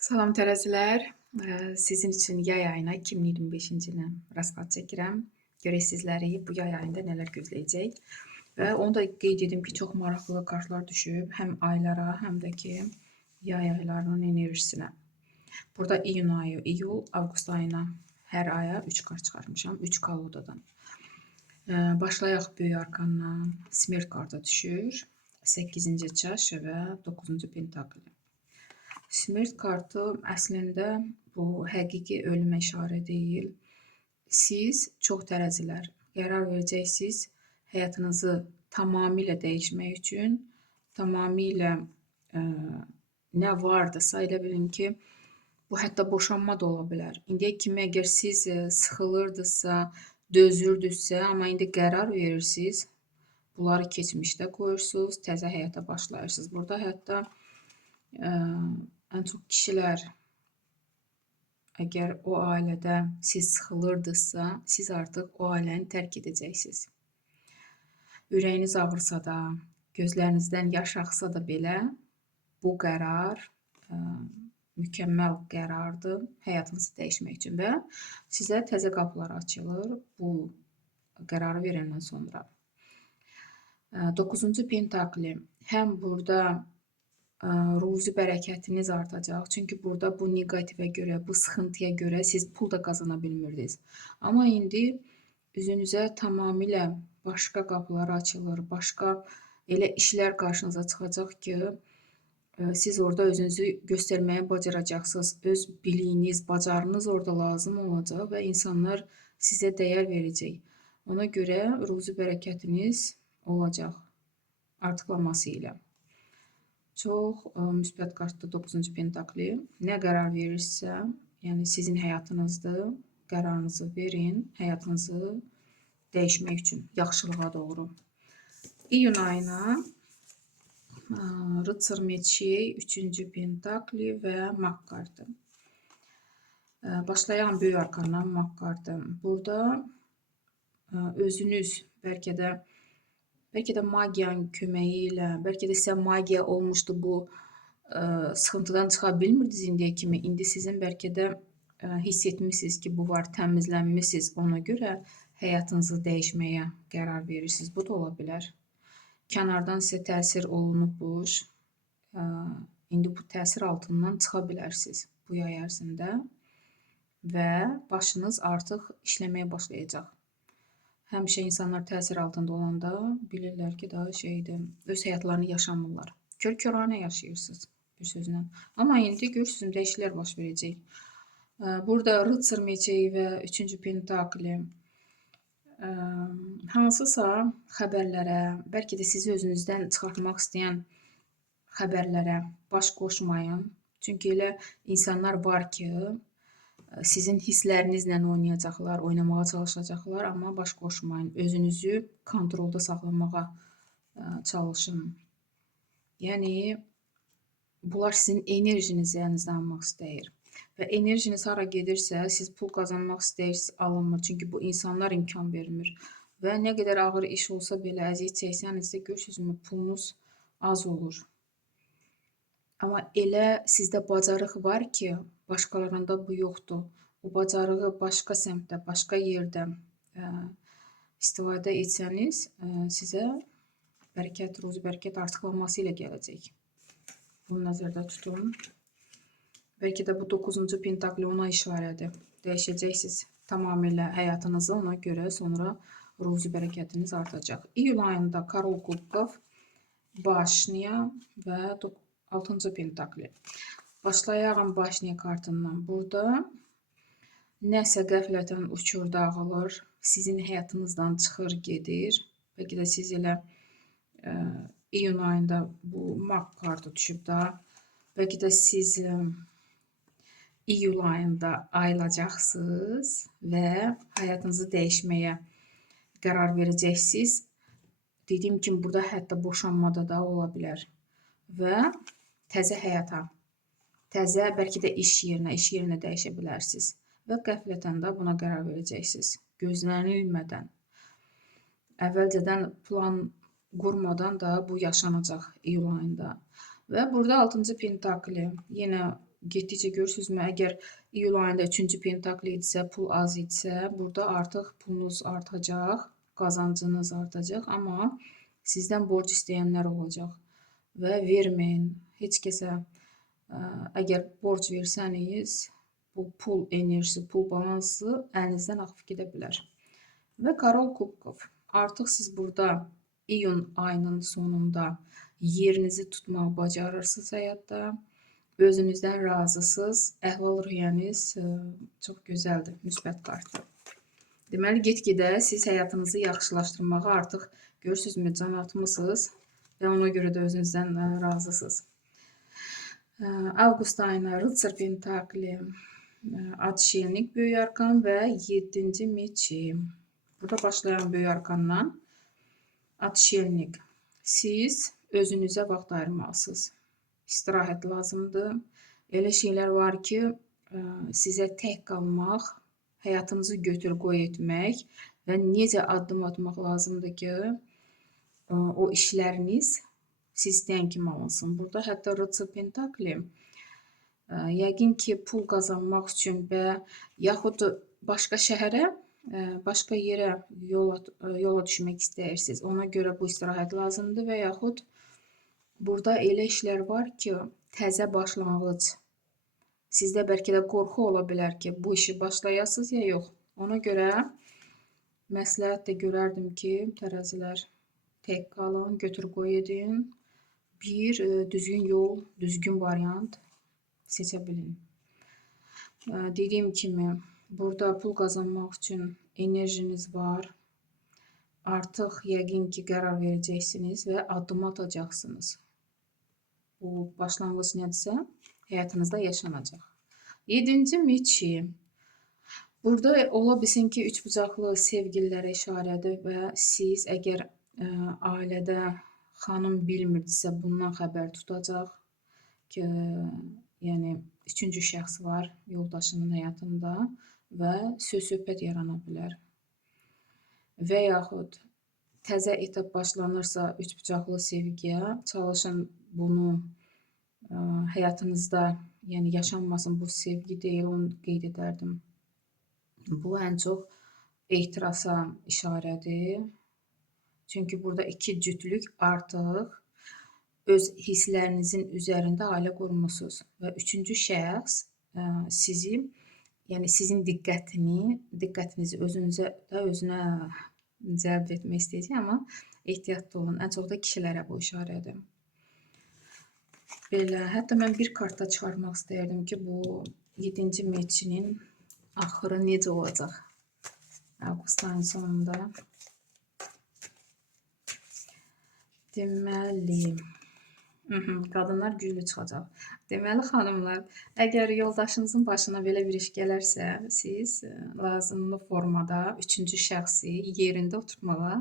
Salam tərəzilər. Sizin üçün yay ayına 2025-ci ilə rasxat çəkirəm. Görək sizləri bu yay ayında nələr gözləyəcək. Və onu da qeyd edim ki, çox maraqlı kartlar düşüb. Həm aylara, həm də ki, yay aylarının enerjisinə. Burada iyun ayı, iyul, avqust ayına hər aya 3 kart çıxarmışam. 3 kolodadan. Başlayaq böyük arkandan. Smert kartı düşür. 8-ci çaşı və 9-cu pentakli. Smert kartı əslində bu həqiqi ölümə işarə deyil. Siz çox tərəzilər qərar verəcəksiniz həyatınızı tamamilə dəyişmək üçün, tamamilə nə vardısa, elə bilin ki, bu hətta boşanma da ola bilər. İndiyə kimi əgər siz sıxılırdınızsa, dözürdünüzsə, amma indi qərar verirsiniz, bunları keçmişdə qoyursunuz, təzə həyata başlayırsınız. Burada hətta ən çox kişilər, əgər o ailədə siz sıxılırdınızsa, siz artıq o ailəni tərk edəcəksiniz. Ürəyiniz ağrısa da, gözlərinizdən yaş axsa da belə, bu qərar mükəmməl qərardır həyatınızı dəyişmək üçün və sizə təzə qapılar açılır bu qərarı verəndən sonra. 9-cu pentakli, həm burada ruzi bərəkətiniz artacaq. Çünki burada bu negativə görə, bu sıxıntıya görə siz pul da qazana bilmirdiniz. Amma indi üzünüzə tamamilə başqa qapılar açılır, başqa elə işlər qarşınıza çıxacaq ki, siz orada özünüzü göstərməyə bacaracaqsınız. Öz biliyiniz, bacarınız orada lazım olacaq və insanlar sizə dəyər verəcək. Ona görə ruzi bərəkətiniz olacaq artıqlaması ilə. Çox müsbət kartda 9-cu pentakli. Nə qərar verirsə, yəni sizin həyatınızdır, qərarınızı verin, həyatınızı dəyişmək üçün, yaxşılığa doğru. İyun ayına Rıtsır meçi, 3-cü pentakli və mak kartı. Başlayan böyük arkandan mak kartı. Burada özünüz bəlkə də magiyanın köməyi ilə, bəlkə də sizə magiya olmuşdu bu sıxıntıdan çıxa bilmirdiniz indiyə kimi. İndi sizin bəlkə də hiss etmişsiniz ki, bu var, təmizlənmişsiniz. Ona görə həyatınızı dəyişməyə qərar verirsiniz. Bu da ola bilər. Kənardan sizə təsir olunubmuş. İndi bu təsir altından çıxa bilərsiniz bu yay ərzində və başınız artıq işləməyə başlayacaq. Həmişə insanlar təsir altında olanda bilirlər ki, daha öz həyatlarını yaşamırlar. Kör-körənə yaşayırsınız bir sözlə. Amma indi görürsünüz, dəyişikliklər baş verəcək. Burada Rıtsır meçeyi və 3-cü pentakli hansısa xəbərlərə, bəlkə də sizi özünüzdən çıxartmaq istəyən xəbərlərə baş qoşmayın. Çünki elə insanlar var ki, sizin hisslərinizlə oynayacaqlar, oynamağa çalışacaqlar, amma baş qoşmayın. Özünüzü kontrolda saxlamağa çalışın. Yəni, bunlar sizin enerjinizi əlinizdən almaq istəyir. Və enerjiniz hara gedirsə, siz pul qazanmaq istəyirsiniz, alınmır. Çünki bu insanlar imkan vermir. Və nə qədər ağır iş olsa belə, əziyyət çəksəniz də görürsünüzmü, pulunuz az olur. Amma elə sizdə bacarıq var ki, başqalarında bu yoxdur. O bacarığı başqa səmtdə, başqa yerdə istifadə etsəniz, sizə bərəkət, ruzi bərəkət artıqlanması ilə gələcək. Bunu nəzərdə tutun. Bəlkə də bu 9-cu pentakli ona işarədir. Dəyişəcəksiniz tamamilə həyatınızı, ona görə sonra ruzi bərəkətiniz artacaq. İyul ayında Karol Kubkov, Başniya və 6-cı pentakli. Başlayağım Başniya kartından. Burada nəsə qəflətən uçur, dağılır, sizin həyatınızdan çıxır, gedir. Bəlkə də siz elə iyun ayında bu mak kartı düşüb da, bəlkə də siz iyul ayında ayılacaqsınız və həyatınızı dəyişməyə qərar verəcəksiniz. Dediyim kimi, burada hətta boşanmada da ola bilər. Və təzə həyata, təzə bəlkə də iş yerinə dəyişə bilərsiniz. Və qəflətən də buna qərar verəcəksiniz. Gözlənilmədən, əvvəlcədən plan qurmadan da bu yaşanacaq iyul ayında. Və burada 6-cı pentakli, yenə getdikcə görürsünüzmü, əgər iyul ayında 3-cü pentakli idisə, pul az idisə, burada artıq pulunuz artacaq, qazancınız artacaq, amma sizdən borc istəyənlər olacaq və verməyin. Heç kəsə əgər borc versəniz, bu pul enerjisi, pul balansı əlinizdən axıb gedə bilər. Və Korol Kubkov. Artıq siz burada iyun ayının sonunda yerinizi tutmağı bacarırsınız həyatda. Özünüzdən razısınız. Əhval-ruhiyyəniz çox gözəldir, müsbət kartdır. Deməli, get-gedə siz həyatınızı yaxşılaşdırmağa artıq görürsünüzmü, can atmısınız və ona görə də özünüzdən razısınız. Avqust ayına Rıtsar Pentakli, Atşelnik Böyük Arkan və 7-ci Meçi. Burada başlayan Böyük Arkandan Atşelnik. Siz özünüzə vaxt ayırmalısınız. İstirahət lazımdır. Elə şeylər var ki, sizə tək qalmaq, həyatınızı götür-qoy etmək və necə addım atmaq lazımdır ki, o işləriniz siz istəyən kimi alınsın. Burada hətta Rıtsar Pentakli yəqin ki, pul qazanmaq üçün və yaxud başqa şəhərə, başqa yerə yola düşmək istəyirsiniz. Ona görə bu istirahət lazımdır və yaxud burada elə işlər var ki, təzə başlanğıc. Sizdə bəlkə də qorxu ola bilər ki, bu işi başlayasınız ya yox. Ona görə məsləhət də görərdim ki, tərəzilər tək qalın, götür-qoy edin. Bir düzgün yol, düzgün variant seçə bilin. Dediyim kimi, burada pul qazanmaq üçün enerjiniz var. Artıq yəqin ki, qərar verəcəksiniz və addım atacaqsınız. Bu başlanğıc nədirsə, həyatınızda yaşanacaq. 7-ci Meçi. Burada ola bilsin ki, üçbucaqlı sevgililərə işarədir və siz əgər ailədə xanım bilmirdisə, bundan xəbər tutacaq ki, yəni üçüncü şəxs var yoldaşının həyatında və söz-söhbət yarana bilər. Və yaxud təzə etap başlanırsa üçbucaqlı sevgiyə, çalışın bunu həyatınızda yəni yaşanmasın, bu sevgi deyil, onu qeyd edərdim. Bu ən çox ehtirasa işarədir. Çünki burada iki cütlük artıq öz hisslərinizin üzərində ailə qurmusunuz və üçüncü şəxs sizi, yəni sizin diqqətinizi özünə cəlb etmək istəyəcək, amma ehtiyatlı olun. Ən çox da kişilərə bu işarədir. Belə, hətta mən bir kartda çıxarmaq istəyirdim ki, bu 7-ci Meçinin axırı necə olacaq? Avqust ayının sonunda. Deməli, qadınlar güclü çıxacaq. Deməli, xanımlar, əgər yoldaşınızın başına belə bir iş gələrsə, siz lazımlı formada üçüncü şəxsi yerində oturtmağa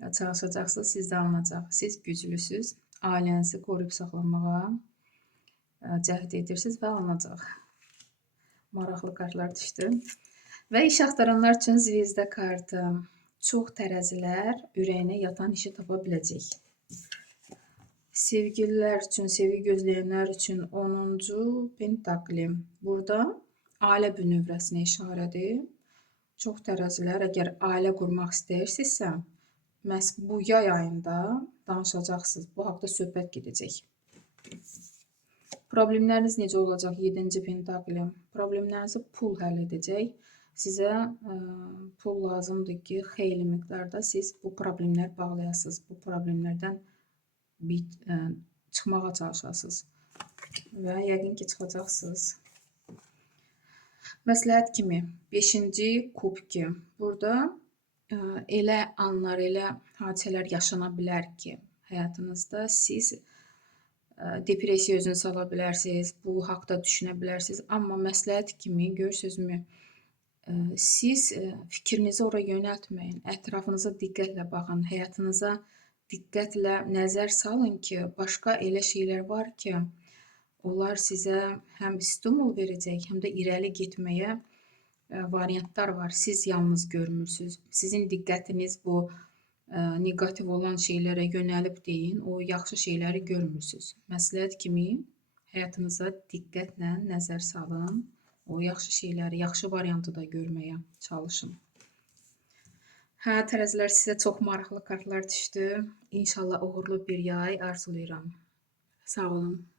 çalışacaqsınız, sizdə alınacaq. Siz güclüsünüz, ailənizi qoruyub saxlamağa cəhd edirsiniz və alınacaq. Maraqlı kartlar düşdü. Və iş axtaranlar üçün zvezda kartı. Çox tərəzilər ürəyinə yatan işi tapa biləcək. Sevgililər üçün, sevgi gözləyənlər üçün 10-cu Pentakli. Burada ailə bünövrəsinə işarədir. Çox tərəzilər, əgər ailə qurmaq istəyirsinizsə, məhz bu yay ayında danışacaqsınız. Bu haqda söhbət gedəcək. Problemləriniz necə olacaq? 7-ci Pentakli. Problemlərinizi pul həll edəcək. Sizə pul lazımdır ki, xeyli miqdarda siz bu problemlər bağlayasınız. Bu problemlərdən çıxmağa çalışasınız və yəqin ki, çıxacaqsınız. Məsləhət kimi 5-ci Kubki. Burada elə anlar, elə hadisələr yaşana bilər ki, həyatınızda siz depressiya özünü sala bilərsiniz, bu haqda düşünə bilərsiniz. Amma məsləhət kimi görürsünüzmü, siz fikrinizi ora yönəltməyin, ətrafınıza diqqətlə baxın, həyatınıza diqqətlə nəzər salın ki, başqa elə şeylər var ki, onlar sizə həm stimul verəcək, həm də irəli getməyə variantlar var. Siz yalnız görmürsünüz. Sizin diqqətiniz bu negativ olan şeylərə yönəlib deyin, o yaxşı şeyləri görmürsünüz. Məsləhət kimi həyatınıza diqqətlə nəzər salın. O yaxşı şeyləri, yaxşı variantı da görməyə çalışın. Hə, tərəzilər, sizə çox maraqlı kartlar düşdü. İnşallah uğurlu bir yay arzulayıram. Sağ olun.